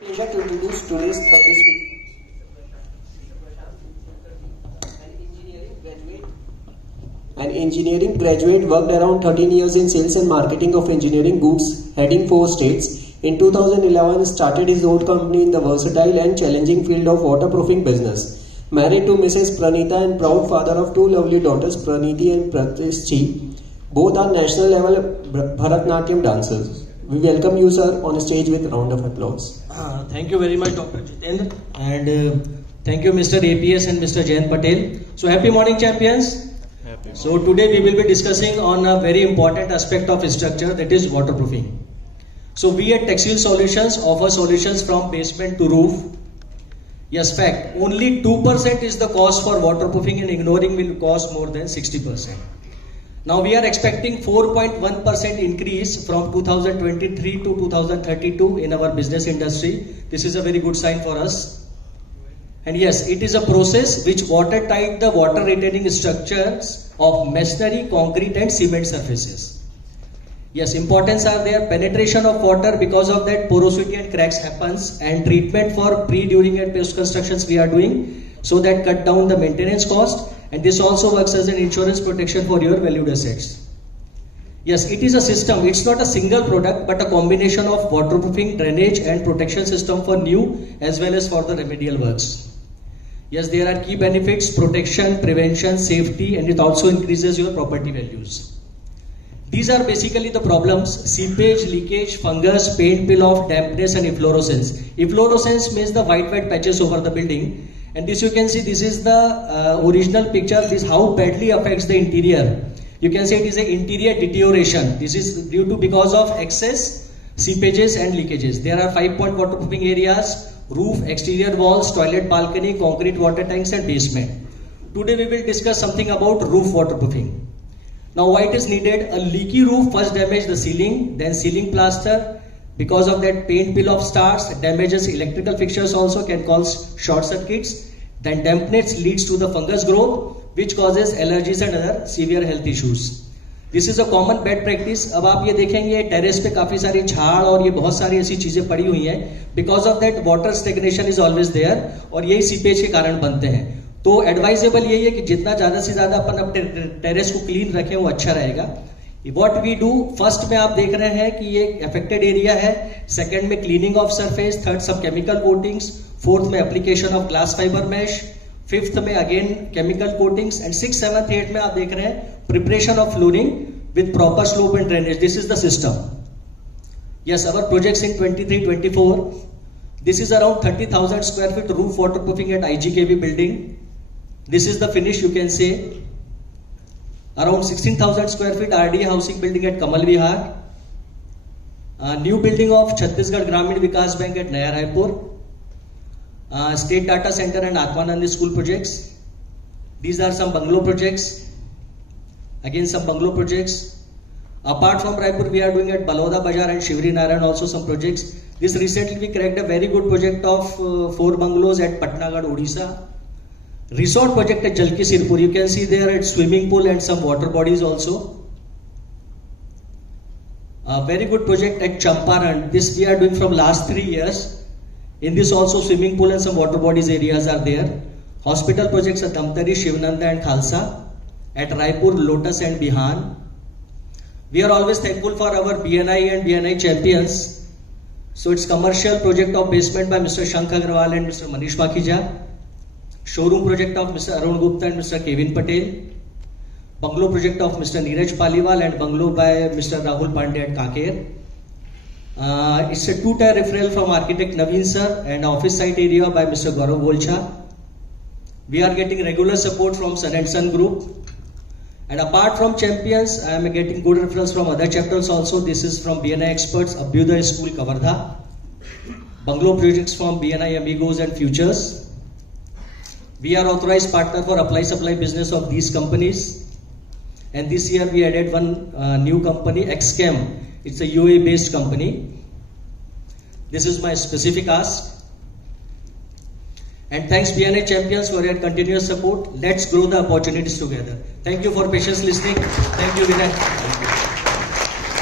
Pleasure to introduce today's 30 speaker. An engineering graduate worked around 13 years in sales and marketing of engineering goods, heading 4 states. In 2011, started his own company in the versatile and challenging field of waterproofing business. Married to Mrs. Pranita and proud father of 2 lovely daughters, Praniti and Pratishchi. Both are national level Bharatnatyam dancers. We welcome you, sir, on stage with a round of applause. Thank you very much, Dr. Jitendra, and thank you, Mr. APS and Mr. Jayant Patel. So, happy morning, champions. So, today we will be discussing on a very important aspect of structure, that is waterproofing. So, we at Textile Solutions offer solutions from basement to roof. Yes, fact, only 2% is the cost for waterproofing, and ignoring will cost more than 60%. Now we are expecting 4.1% increase from 2023 to 2032 in our business industry. This is a very good sign for us. And yes, it is a process which watertight the water retaining structures of masonry, concrete and cement surfaces. Yes, importance are there. Penetration of water, because of that porosity and cracks happens, and treatment for pre, during and post constructions we are doing, so that cut down the maintenance cost. And this also works as an insurance protection for your valued assets. Yes, it is a system. It's not a single product, but a combination of waterproofing, drainage and protection system for new as well as for the remedial works. Yes, there are key benefits: protection, prevention, safety, and it also increases your property values. These are basically the problems: seepage, leakage, fungus, paint peel off, dampness and efflorescence. Efflorescence means the white patches over the building. And this you can see, this is the original picture. This how badly affects the interior. You can see it is an interior deterioration. This is due to because of excess seepages and leakages. There are 5-point waterproofing areas: roof, exterior walls, toilet, balcony, concrete water tanks and basement. Today we will discuss something about roof waterproofing. Now why it is needed? A leaky roof first damages the ceiling, then ceiling plaster. Because of that, paint peel off starts, damages electrical fixtures, also can cause short circuits. Then dampness leads to the fungus growth, which causes allergies and other severe health issues. This is a common bad practice. अब आप ये देखेंगे terrace पे काफी सारी झाड़ और ये बहुत सारी ऐसी चीजें पड़ी हुई हैं. Because of that, water stagnation is always there, और यही सीपेज के कारण बनते हैं. तो एडवाइजेबल यही है कि जितना ज्यादा से ज्यादा अपन अपने टेरेस को क्लीन रखें वो अच्छा रहेगा. What we do, फर्स्ट में आप देख रहे हैं कि ये अफेक्टेड एरिया है, सेकंड में क्लीनिंग ऑफ सरफेस, थर्ड सब केमिकल कोटिंग्स, फोर्थ में application of glass fibre mesh, fifth में again chemical coatings, and six, seventh, eight में आप देख रहे हैं preparation of flooring with proper slope and drainage. This is the system. Yes, our projects in 23-24. This is around 30,000 square feet roof waterproofing at IGKB building. This is the finish, you can say. Around 16,000 square feet RD housing building at Kamal Vihar. New building of Chhattisgarh Gramin Vikas Bank at Naya Raipur. State Data Center and Atmanandi School projects. These are some bungalow projects. Again some bungalow projects. Apart from Raipur, we are doing at Baloda Bazaar and Shivri Narayan also some projects. This recently we cracked a very good project of 4 bungalows at Patnagarh, Odisha. Resort project at Jalki Sirpur. You can see there at swimming pool and some water bodies also. A very good project at Champaran. This we are doing from last 3 years. In this also swimming pool and some water bodies areas are there. Hospital projects at Damtari, Shivnanda and Khalsa. At Raipur, Lotus and Bihan. We are always thankful for our BNI and BNI champions. So it's commercial project of basement by Mr. Shank Agrawal and Mr. Manish Makhija. Showroom project of Mr. Arun Gupta and Mr. Kevin Patel. Bungalow project of Mr. Neeraj Paliwal and bungalow by Mr. Rahul Pandey at Kaker. It's a 2-tier referral from architect Naveen sir and office site area by Mr. Gaurav Golcha. We are getting regular support from Sun and Sun Group. And apart from champions, I am getting good referrals from other chapters also. This is from BNI experts, Abhyuday School, Kavardha. Bungalow projects from BNI Amigos and Futures. We are authorized partner for apply-supply business of these companies. And this year we added one new company, XChem. It's a UAE-based company. This is my specific ask. And thanks BNI champions for your continuous support. Let's grow the opportunities together. Thank you for patience listening. Thank you, Vinay.